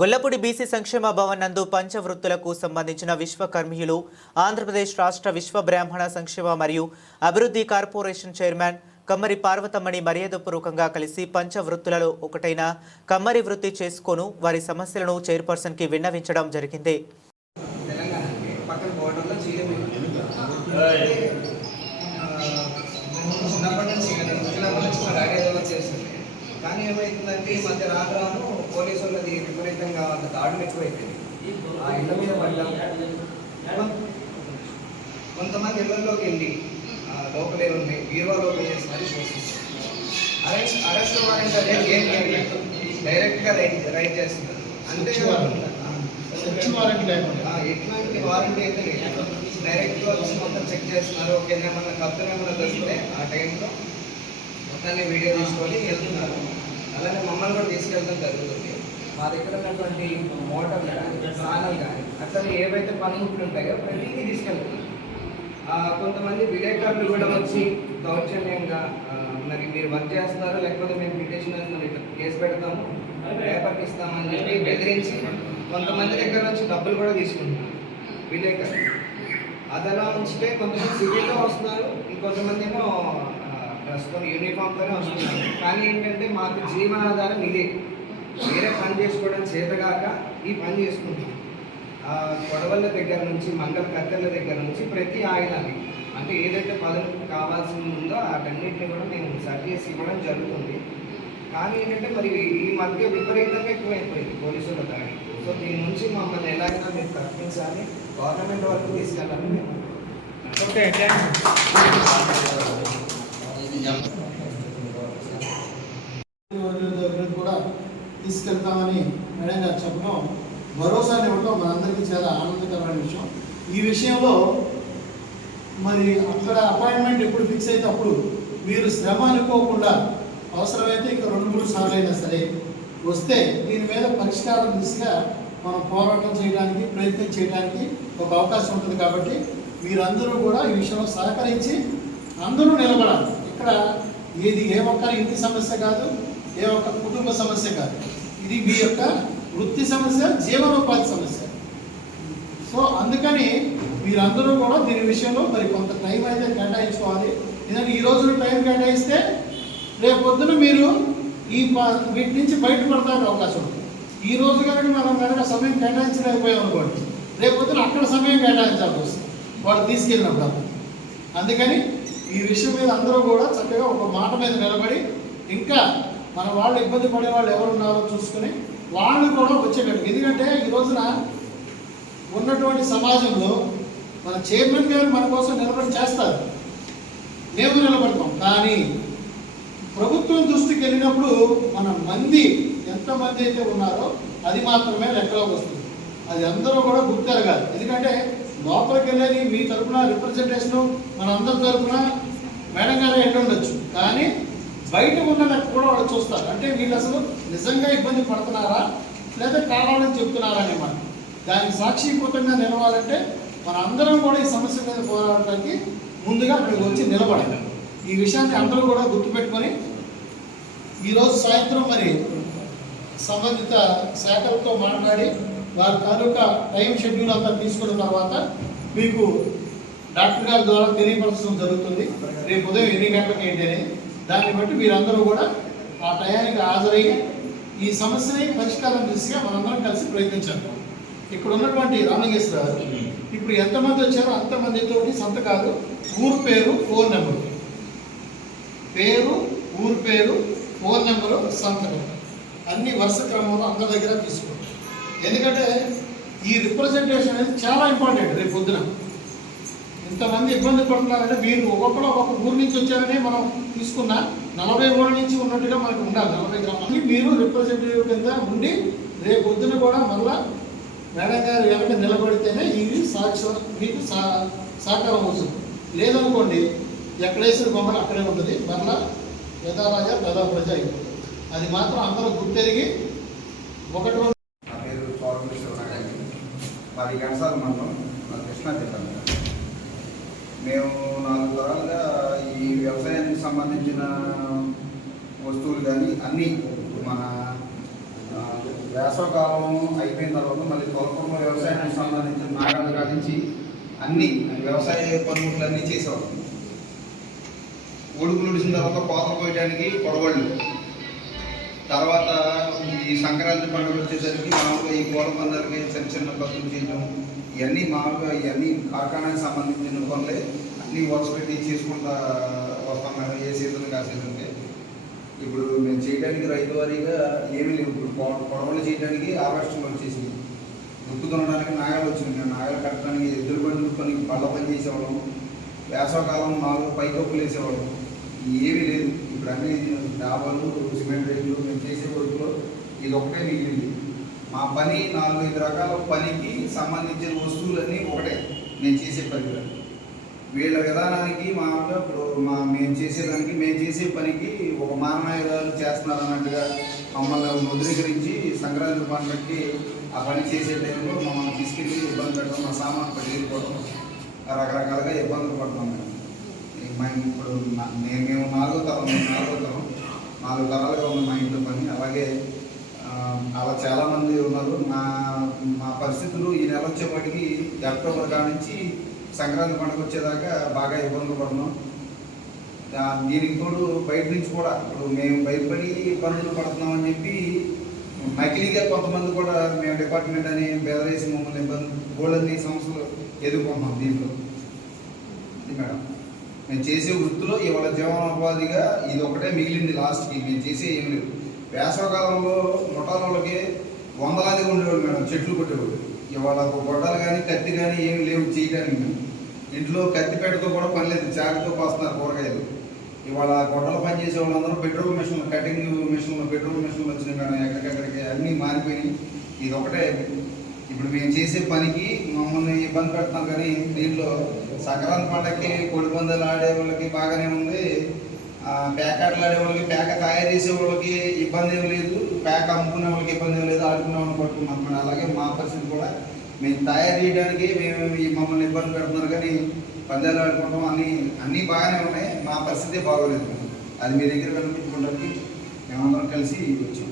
Gollapudi BC సంక్షేమ భవన్ నందు పంచవృత్తులకు సంబంధించిన విశ్వకర్మీయులు ఆంధ్రప్రదేశ్ రాష్ట్ర విశ్వ బ్రాహ్మణ సంక్షేమ మరియు అభివృద్ధి కార్పొరేషన్ చైర్మన్ కమ్మరి పార్వతమ్మని మర్యాదపూర్వకంగా కలిసి పంచవృత్తులలో ఒకటైన కమ్మరి వృత్తి చేసుకొను వారి సమస్యలను చైర్పర్సన్ కి విన్నవించడం జరిగింది. కానీ ఏమైతుందంటే ఈ మధ్య రాను పోలీసు వాళ్ళది విపరీతంగా దాడులు ఎక్కువైపోయింది. ఆ ఇళ్ళ మీద పడ్డాం. కొంతమంది ఇళ్లలోకి వెళ్ళి లోపలే ఉన్నాయి బీరువాలో వేసి మరీ చూస్తున్నారు. అరెస్ట్ వారెంట్ అనేది ఏం లేదు, డైరెక్ట్గా రైట్ చేస్తున్నారు. అంతేకాకుండా ఎట్లాంటి వారంటీ అయితే లేదు, డైరెక్ట్గా వచ్చి మొత్తం చెక్ చేస్తున్నారు. ఓకేనేమన్నా కబ్జం ఏమన్నా దొరికితే ఆ టైంలో మొత్తాన్ని వీడియో తీసుకొని వెళ్తున్నారు. అలానే మమ్మల్ని కూడా తీసుకెళ్ళడం జరుగుతుంది. మా దగ్గర ఉన్నటువంటి మోటార్లు కానీ స్నానాలు కానీ అట్లా ఏవైతే పనిముట్లు ఉంటాయో ప్రతిదీ తీసుకెళ్తున్నారు. కొంతమంది విలేకరులు కూడా వచ్చి దౌర్జన్యంగా మరి మీరు వర్క్ చేస్తున్నారు, లేకపోతే మేము పిటిషన్ ఇట్లా కేసు పెడతాము, పేపర్కి ఇస్తామని చెప్పి బెదిరించి కొంతమంది దగ్గర నుంచి డబ్బులు కూడా తీసుకుంటున్నారు విలేకరులు. అదలా ఉంచితే కొంతమంది సివిల్లో వస్తున్నారు, ఇంకొంతమంది ఏమో ప్రస్తుతం యూనిఫామ్తోనే వస్తున్నారు. కానీ ఏంటంటే మాకు జీవనాధారం ఇదే, వేరే పని చేసుకోవడం చేతగాక ఈ పని చేసుకుంటాం. గొడవల దగ్గర నుంచి మంగళ కత్తెల దగ్గర నుంచి ప్రతి ఆయుధాన్ని అంటే ఏదైతే పదులు కావాల్సింది ఉందో వాటన్నిటిని కూడా మేము సరి చేసి ఇవ్వడం జరుగుతుంది. కానీ ఏంటంటే మరి ఈ మధ్య విపరీతంగా ఎక్కువైపోయింది పోలీసుల దాడి. సో దీని నుంచి మమ్మల్ని ఎలాగైనా మీరు తప్పించాలి, గవర్నమెంట్ వరకు తీసుకెళ్ళాలని మేము కూడా తీసుకెళ్తామని మేడం గారు చెప్పడం, భరోసాని ఇవ్వడం మనందరికీ చాలా ఆనందకరమైన విషయం. ఈ విషయంలో మరి అక్కడ అపాయింట్మెంట్ ఎప్పుడు ఫిక్స్ అయితే అప్పుడు మీరు శ్రమ అనుకోకుండా అవసరమైతే ఇంకా 2-3 సార్లు అయినా సరే వస్తే దీని మీద పరిష్కారం దిశగా మనం పోరాటం చేయడానికి ప్రయత్నం చేయడానికి ఒక అవకాశం ఉంటుంది. కాబట్టి మీరందరూ కూడా ఈ విషయంలో సహకరించి అందరూ నిలబడాలి. ఇక్కడ ఇది ఏ ఒక్క ఇంటి సమస్య కాదు, ఏ ఒక్క కుటుంబ సమస్య కాదు, ఇది మీ యొక్క వృత్తి సమస్య, జీవనోపాధి సమస్య. సో అందుకని మీరందరూ కూడా దీని విషయంలో మరి కొంత టైం అయితే కేటాయించుకోవాలి. ఎందుకంటే ఈ రోజున టైం కేటాయిస్తే రేపు పొద్దున మీరు వీటి నుంచి బయటపడడానికి అవకాశం ఉంది. ఈ రోజు కనుక మనం కనుక సమయం కేటాయించలేకపోయాం అనుకోండి, రేపు పొద్దున అక్కడ సమయం కేటాయించాల్సి వస్తుంది వాళ్ళు తీసుకెళ్ళినప్పుడు. అందుకని ఈ విషయం మీద అందరూ కూడా చక్కగా ఒక మాట మీద నిలబడి ఇంకా మన వాళ్ళు ఇబ్బంది పడే వాళ్ళు ఎవరున్నారో చూసుకుని వాళ్ళు కూడా వచ్చేటట్టు. ఎందుకంటే ఈ రోజున ఉన్నటువంటి సమాజంలో మన చైర్మన్ గారు మన కోసం నిలబడి చేస్తారు, మేము నిలబడతాం. కానీ ప్రభుత్వం దృష్టికి వెళ్ళినప్పుడు మన మంది ఎంతమంది అయితే ఉన్నారో అది మాత్రమే లెక్కలోకి వస్తుంది. అది అందరూ కూడా గుర్తెరగాలి. ఎందుకంటే లోపలికి వెళ్ళేది మీ తరఫున రిప్రజెంటేషను మన అందరి తరఫున మేడం గారు ఎండ ఉండొచ్చు, కానీ బయట ఉన్న లెక్క కూడా వాళ్ళు చూస్తారు. అంటే వీళ్ళు అసలు నిజంగా ఇబ్బంది పడుతున్నారా లేదా కావాలని చెప్తున్నారా అనే మాట. దానికి సాక్షికృతంగా నిలవాలంటే మన అందరం కూడా ఈ సమస్య మీద పోరాడటానికి ముందుగా అక్కడికి వచ్చి నిలబడాలి. ఈ విషయాన్ని అందరూ కూడా గుర్తుపెట్టుకొని ఈరోజు సాయంత్రం మరి సంబంధిత శాఖలతో మాట్లాడి వారి తాలూకా టైం షెడ్యూల్ అంతా తీసుకున్న తర్వాత మీకు డాక్టర్ గారి ద్వారా తెలియపరచడం జరుగుతుంది. రేపు ఉదయం ఎన్ని గంటలకు ఏంటి అని దాన్ని బట్టి మీరందరూ కూడా ఆ టయానికి హాజరయ్యి ఈ సమస్యని పరిష్కారం దిశగా మనందరం కలిసి ప్రయత్నించాలి. ఇక్కడ ఉన్నటువంటి రామలింగేశ్వరరావు ఇప్పుడు ఎంతమంది వచ్చారో అంతమందితో సంతకాలు, ఊరు పేరు, ఫోన్ నెంబరు, ఊరు పేరు, ఫోన్ నెంబరు, సంతకం అన్ని వరుస క్రమంలో అందరి దగ్గర తీసుకోండి. ఎందుకంటే ఈ రిప్రజెంటేషన్ అనేది చాలా ఇంపార్టెంట్. రేపు పొద్దున ఇంతమంది ఇబ్బంది పడుతున్నారంటే మీరు ఒక్కొక్కరు ఒక్కొక్క ఊరు నుంచి వచ్చారని మనం తీసుకున్న 40 ఊళ్ళ నుంచి ఉన్నట్టుగా మనకు ఉండాలి. 40 గ్రామాలకి మీరు రిప్రజెంటేటివ్ కింద ఉండి రేపు పొద్దున కూడా మళ్ళా మేడం గారు వెనక నిలబడితేనే ఇది మీకు సహకారం అవుతుంది. లేదనుకోండి ఎక్కడేసిన బొమ్మలు అక్కడే ఉంటుంది, మరలా యథారాజా యథా ప్రజ అయిపోతుంది. అది మాత్రం అందరూ గుర్తెరిగి ఒకటి మాది గణసాల మండలం, కృష్ణా జిల్లా. మేము 4 తరాలుగా ఈ వ్యవసాయానికి సంబంధించిన వస్తువులు కానీ అన్నీ మన వేసవకాలం అయిపోయిన తర్వాత మళ్ళీ తొలకూరులో వ్యవసాయానికి సంబంధించిన నాగాలు కానించి అన్ని వ్యవసాయ పనులన్నీ చేసేవాళ్ళం. ఉడుకులు ఉడిసిన తర్వాత కోతలు కోయడానికి కొడవళ్ళు, తర్వాత ఈ సంక్రాంతి పండుగ వచ్చేసరికి మామూలుగా ఈ కోళ్ళ పందాలకి చిన్న చిన్న ఖర్చులు చేయడం, ఇవన్నీ మామూలుగా ఇవన్నీ కార్ఖానాకి సంబంధించిన పనులే అన్నీ వర్క్స్ పెట్టి చేసుకుంటా వస్తాం మేడం. ఏ సీజన్ ఆ సీజన్కి ఇప్పుడు మేము చేయడానికి రైతు వారీగా ఏమీ లేవు. ఇప్పుడు పొడవలు చేయడానికి హార్వెస్టింగ్ వచ్చేసింది, దుక్కు దున్నడానికి నాగలు వచ్చింది. మేము నాగలు కట్టడానికి ఎద్దులు బండ్లు పని బళ్ళ పని చేసేవాళ్ళం. వేసవకాలం నాలుగు పైకప్పులు వేసేవాళ్ళం. ఏమీ లేదు. ఇప్పుడు అన్ని డాబాలు, సిమెంట్ రేట్లు మేము చేసే వరకులో ఇది ఒకటే మిగిలింది. మా పని 4-5 రకాల పనికి సంబంధించిన వస్తువులన్నీ ఒకటే నేను చేసే పని. వీళ్ళ విధానానికి మామూలుగా ఇప్పుడు మేము చేసే పనికి ఒక మానవాయుధాలు చేస్తున్నారు అన్నట్టుగా మమ్మల్ని ముద్రీకరించి సంక్రాంతి పండుగకి ఆ పని చేసే టైంలో మమ్మల్ని తీసుకెళ్ళి ఇబ్బంది పెట్టడం, మా సామాన్ పట్టుకెళ్ళిపోవడం, రకరకాలుగా ఇబ్బందులు పడుతున్నాం మేము. ఇప్పుడు మేము 4వ తరాలుగా ఉంది మా ఇంట్లో పని. అలాగే అలా చాలామంది ఉన్నారు. మా పరిస్థితులు ఈ నెల వచ్చేప్పటికి అక్టోబర్ కాడ నుంచి సంక్రాంతి పండుగ వచ్చేదాకా బాగా ఇబ్బందులు పడుతున్నాం. దీనికి తోడు బయట నుంచి కూడా ఇప్పుడు మేము భయపడి ఇబ్బందులు పడుతున్నామని చెప్పి నకిలీగా కొంతమంది కూడా మేము డిపార్ట్మెంట్ అని బెదరేసి మమ్మల్ని గోల్డెన్ని సమస్యలు ఎదుర్కొంటున్నాం. దీంట్లో మేడం మేము చేసే వృత్తిలో ఇవాళ జీవనోపాధిగా ఇది ఒకటే మిగిలింది. లాస్ట్కి మేము చేసే ఏం లేదు. వేసవకాలంలో ముఠాలకి వందలాదిగా ఉండేవాళ్ళు మేడం, చెట్లు కొట్టేవాళ్ళు. ఇవాళ గొడ్డలు కానీ కత్తి కానీ ఏమి లేవు చేయడానికి. మేము ఇంట్లో కత్తిపేటతో కూడా పని లేదు, చాకుతో కోస్తున్నారు కూరగాయలు. ఇవాళ గొడ్డలు పని చేసే వాళ్ళందరూ పెట్రోల్ మిషన్లు, కటింగ్ మిషన్లు, పెట్రోల్ మిషన్లు వచ్చినాయి కానీ ఎక్కడికెక్కడికి అన్నీ మారిపోయినాయి. ఇది ఒకటే ఇప్పుడు మేము చేసే పనికి మమ్మల్ని ఇబ్బంది పెడతాం. కానీ దీంట్లో సంక్రాంతి పండగకి కోడి పందాలు ఆడే వాళ్ళకి బాగానే ఉంది, పేకాటలు ఆడే వాళ్ళకి, పేక తయారు చేసే వాళ్ళకి ఇబ్బంది ఏమి లేదు, పేక అమ్ముకునే వాళ్ళకి ఇబ్బంది ఏమి లేదు, ఆడుకునే వాళ్ళని పట్టుకున్నాం. అలాగే మా పరిస్థితి కూడా మేము తయారు చేయడానికి మమ్మల్ని ఇబ్బంది పెడుతున్నారు. కానీ పందాలు ఆడుకుంటాం, అన్నీ బాగానే ఉన్నాయి. మా పరిస్థితి బాగోలేదు. అది మీ దగ్గర కనిపించుకోవడానికి మేమందరం కలిసి వచ్చాం.